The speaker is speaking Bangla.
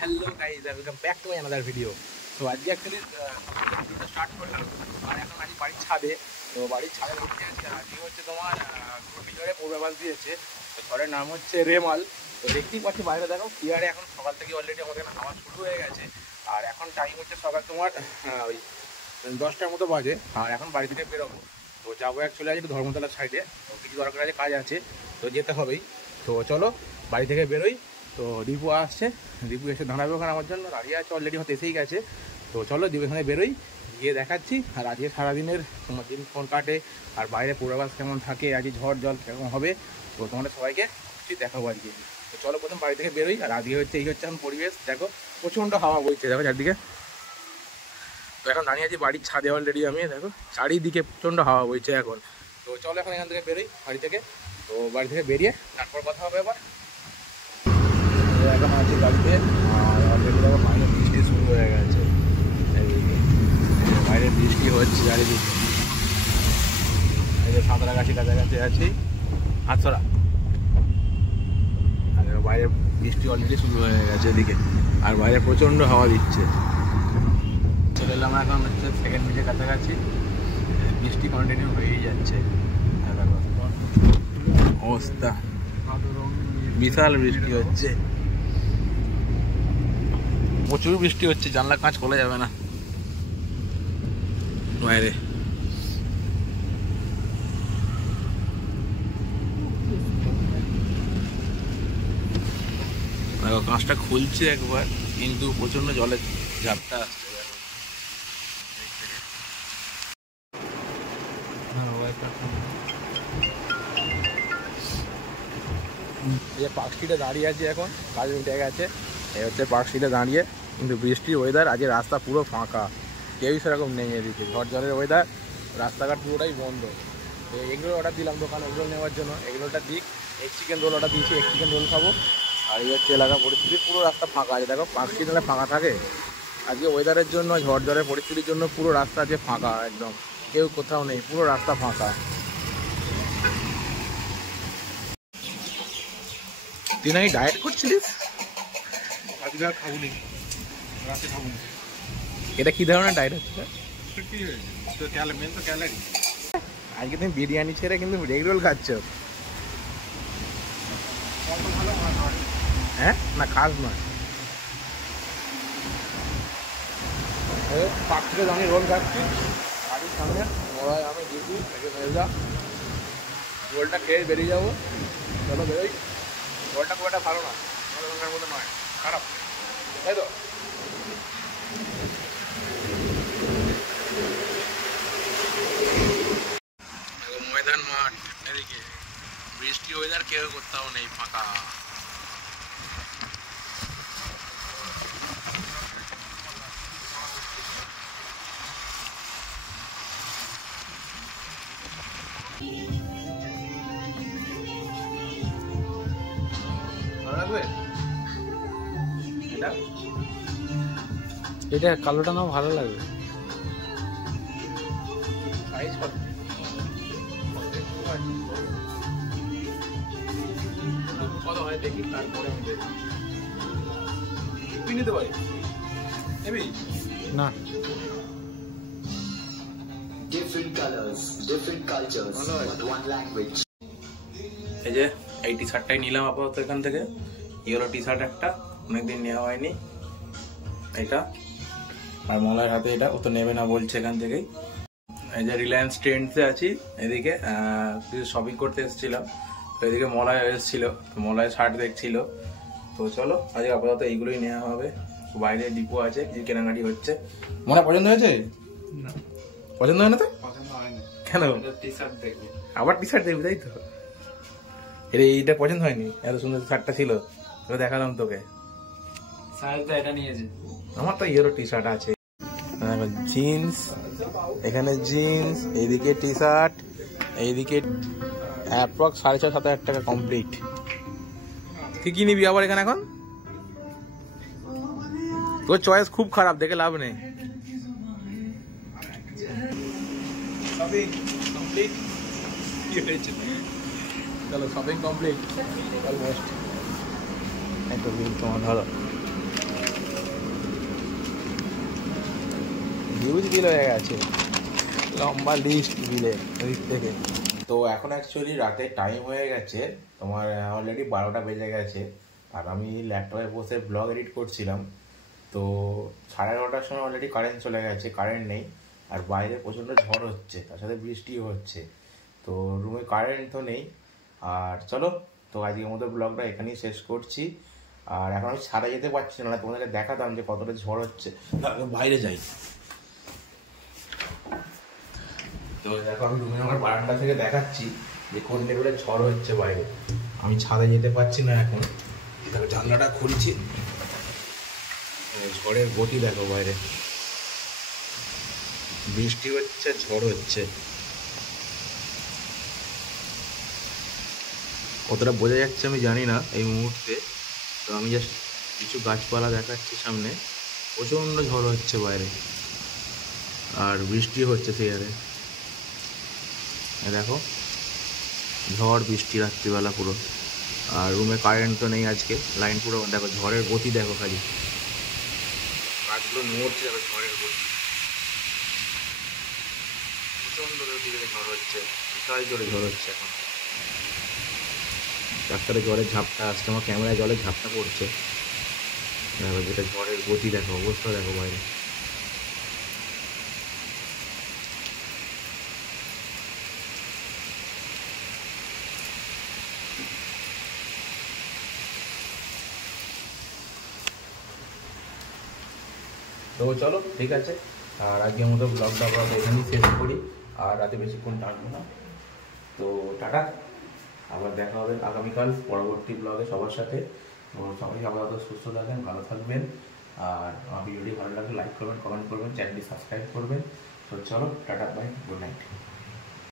Hello guys, welcome back to my another video. তো আজকে অ্যাকচুয়ালি ভিডিওটা স্টার্ট করলাম আর এখন আজকে বাড়ির ছাদে। তো বাড়ির ছাদে উঠতে যাচ্ছি আর আজকে হচ্ছে তোমার ঘূর্ণিঝড়ে পূর্বাভাস দিয়েছে। তো ঝড়ের নাম হচ্ছে রেমাল। তো দেখতেই পাচ্ছি বাইরে দেখো ক্লিয়ারে এখন সকাল থেকে অলরেডি আমাদের হাওয়া শুরু হয়ে গেছে। আর এখন টাইম হচ্ছে সকাল তোমার ওই 10টার মতো বাজে। আর এখন বাড়ি থেকে বেরোবো। তো যাবো অ্যাকচুয়ালি আজকে ধর্মতলার সাইডে। তো কিছু দরকার আছে, কাজ আছে, তো যেতে হবেই। তো চলো বাড়ি থেকে বেরোই। তো দীপু আসছে, দীপু এসে দাঁড়াবে ওখানে আমার জন্য, দাঁড়িয়ে আছে অলরেডি, হয়তো এসেই গেছে। তো চলো দীপু এখানে বেরোই, গিয়ে দেখাচ্ছি। আর আজকে সারাদিনের তোমার দিন ফোন কাটে আর বাইরে পূর্বাভাস কেমন থাকে, আজকে ঝড় জল কেমন হবে, তো তোমাদের সবাইকে কিছু দেখাবো আজকে। তো চলো প্রথম বাড়ি থেকে বেরোই। আর আজকে হচ্ছে এই হচ্ছে এখন পরিবেশ, দেখো প্রচণ্ড হাওয়া বইছে দেখো চারদিকে। তো এখন দাঁড়িয়ে আছি বাড়ির ছাদে অলরেডি আমি, দেখো চারিদিকে প্রচণ্ড হাওয়া বইছে এখন। তো চলো এখন এখান থেকে বেরোই বাড়ি থেকে। তো বাড়ি থেকে বেরিয়ে তারপর কথা হবে আবার। এখন আছি গাড়িতে আর অলরেডি দেখো বাইরে বৃষ্টি শুরু হয়ে গেছে। বাইরে বৃষ্টি হচ্ছে চারিদিকে। এই যে সাঁতরাগাছি কাছাকাছি আছি, আছড়া। আর বাইরে বৃষ্টি অলরেডি শুরু হয়ে গেছে এদিকে, আর বাইরে প্রচণ্ড হাওয়া দিচ্ছে। চলে এলাম এখন হচ্ছে সেকেন্ড ব্রিজের কাছাকাছি, বৃষ্টি কন্টিনিউ হয়েই যাচ্ছে। অবস্থা বিশাল বৃষ্টি হচ্ছে, প্রচুর বৃষ্টি হচ্ছে, জানলা কাঁচ খোলা যাবে না বাইরে। কাঁচটা খুলছে একবার, কিন্তু প্রচন্ড জলের ঝাপটা আসছে। এই পার্ক স্ট্রিটে দাঁড়িয়ে আছে, এখন কাজ উঠে গেছে। এই হচ্ছে পার্ক স্ট্রিটে দাঁড়িয়ে, কিন্তু বৃষ্টির ওয়েদার, আজকে রাস্তা পুরো ফাঁকা, কেউই সেরকম নেই এদিকে। ঝড় জলের ওয়েদার, রাস্তাঘাট পুরোটাই বন্ধ। তো এগুলো অর্ডার দিলাম দোকানে এগুলো নেওয়ার জন্য, এগুলোটা দিক। এক চিকেন রোল অর্ডার দিয়েছি, এক চিকেন রোল খাবো। আর এই হচ্ছে এলাকা পরিস্থিতি, পুরো রাস্তা ফাঁকা আছে। দেখো পার্ক স্ট্রিট হলে ফাঁকা থাকে, আজকে ওয়েদারের জন্য, ঝড় ঝড়ের পরিস্থিতির জন্য পুরো রাস্তা আজকে ফাঁকা একদম, কেউ কোথাও নেই, পুরো রাস্তা ফাঁকা। তুই নাকি ডায়েট করছিলিস? এটা কি ধরনের ডায়েট হচ্ছে? আজকে তুমি বিরিয়ানি ছেড়ে কিন্তু এগ রোল খাচ্ছ। হ্যাঁ না, খাস নয়। পাক থেকে আমি রোল খাচ্ছি বাড়ির সামনে, আমি দিচ্ছি রোলটা খেয়ে বেরিয়ে যাবো। চলো বেরোই। রোলটা খুব একটা ভালো না, দোকানের মতো নয়, খারাপ, তাই তো? ময়দান মাঠ এদিকে, বৃষ্টি ওয়েদার, কেউ কোথাও নেই, ফাঁকা। এটা কালোটা নাও ভালো লাগবে। সাইজ কত? কত হয় দেখি, তারপরে আমি দেখি। তুই নিতে পারি নেবি না? Different colors, different cultures, but one language. এই যে এই টি শার্টটাই নিলাম আপাতত এখান থেকে। ইয়েলো টি শার্ট একটা, অনেকদিন নেওয়া হয়নি এটা। আর মলার হাতে এটা, ও তো নেবে না বলছে এখান থেকেই। এই যে রিলায়েন্স ট্রেন্ডসে আছি, এদিকে কিছু শপিং করতে এসেছিলাম। তো এদিকে মলায় এসেছিল, তো মলায় শার্ট দেখছিল। তো চলো আজকে আপাতত এইগুলোই নেওয়া হবে। বাইরে ডিপো আছে, কিছু কেনাকাটি হচ্ছে। মনে পছন্দ হয়েছে? পছন্দ হয় না তো? কেন? আবার টি শার্ট দেখবি তাই তো? এইটা পছন্দ হয়নি? এত সুন্দর শার্টটা ছিল, ওটা দেখালাম তোকে। এটা নিয়েছে, আমার তো ইয়েরো টি শার্ট আছে। জিন্স, এখানে জিন্স, এইদিকে টি শার্ট, এইদিকে অ্যাপ্রক্স 6,500-7,000 টাকা কমপ্লিট। তুই কি নিবি আবার এখানে এখন? তোর চয়েস খুব খারাপ, দেখে লাভ নেই। চলো শপিং কমপ্লিট অলমোস্ট। তোমার ধরো হিউজ বিল হয়ে গেছে, লম্বা লিস্ট বিলের ওদিক থেকে। তো এখন অ্যাকচুয়ালি রাতে টাইম হয়ে গেছে তোমার অলরেডি 12টা বেজে গেছে, আর আমি ল্যাপটপে বসে ব্লগ এডিট করছিলাম। তো 11:30টার সময় অলরেডি কারেন্ট চলে গেছে, কারেন্ট নেই, আর বাইরে প্রচণ্ড ঝড় হচ্ছে, তার সাথে বৃষ্টিও হচ্ছে। তো রুমে কারেন্ট তো নেই। আর চলো, তো আজকের মতো ব্লগটা এখানেই শেষ করছি। আর এখন আমি ছাদে যেতে পারছি না, তোমাদেরকে দেখাতাম যে কতটা ঝড় হচ্ছে, বাইরে যাই। তো দেখো আমি রুমে আমার বারান্দা থেকে দেখাচ্ছি যে কোন লেভেলে ঝড় হচ্ছে বাইরে। আমি ছাদে যেতে পারছি না এখন, দেখো জানলাটা খুলছি, ঝড়ের গতি দেখো বাইরে, বৃষ্টি হচ্ছে, ঝড় হচ্ছে। কতটা বোঝা যাচ্ছে আমি জানি না এই মুহূর্তে। তো আমি জাস্ট কিছু গাছপালা দেখাচ্ছি সামনে, প্রচণ্ড ঝড় হচ্ছে বাইরে, আর বৃষ্টি হচ্ছে সেই হারে। দেখো ঝড় বৃষ্টি রাত্রিবেলা পুরো, আর রুমে কারেন্ট তো নেই আজকে, লাইন পুরো দেখো, ঝড়ের গতি দেখো, খালি গাছগুলো নড়ছে, দেখো ঝড়ের গতি, প্রচণ্ড গতিতে ঝড় হচ্ছে, বিশাল জোরে ঝড় হচ্ছে। এখন রাস্তাটা জলের ঝাপটা আসছে, আমার ক্যামেরায় জলের ঝাপটা পড়ছে, দেখো যেটা ঝড়ের গতি দেখো, অবস্থা দেখো বাইরে। তো চলো ঠিক আছে, আর আজকের মতো ব্লগটা আমরা এখানেই শেষ করি, আর রাতে বেশিক্ষণ টানবো না। তো টাটা, আবার দেখা হবে আগামীকাল পরবর্তী ব্লগে সবার সাথে। তো সবাই আপাতত সুস্থ থাকেন, ভালো থাকবেন, আর আমার ভিডিওটি ভালো লাগলে লাইক করবেন, কমেন্ট করবেন, চ্যানেলটি সাবস্ক্রাইব করবেন। তো চলো টাটা, বাই, গুড নাইট।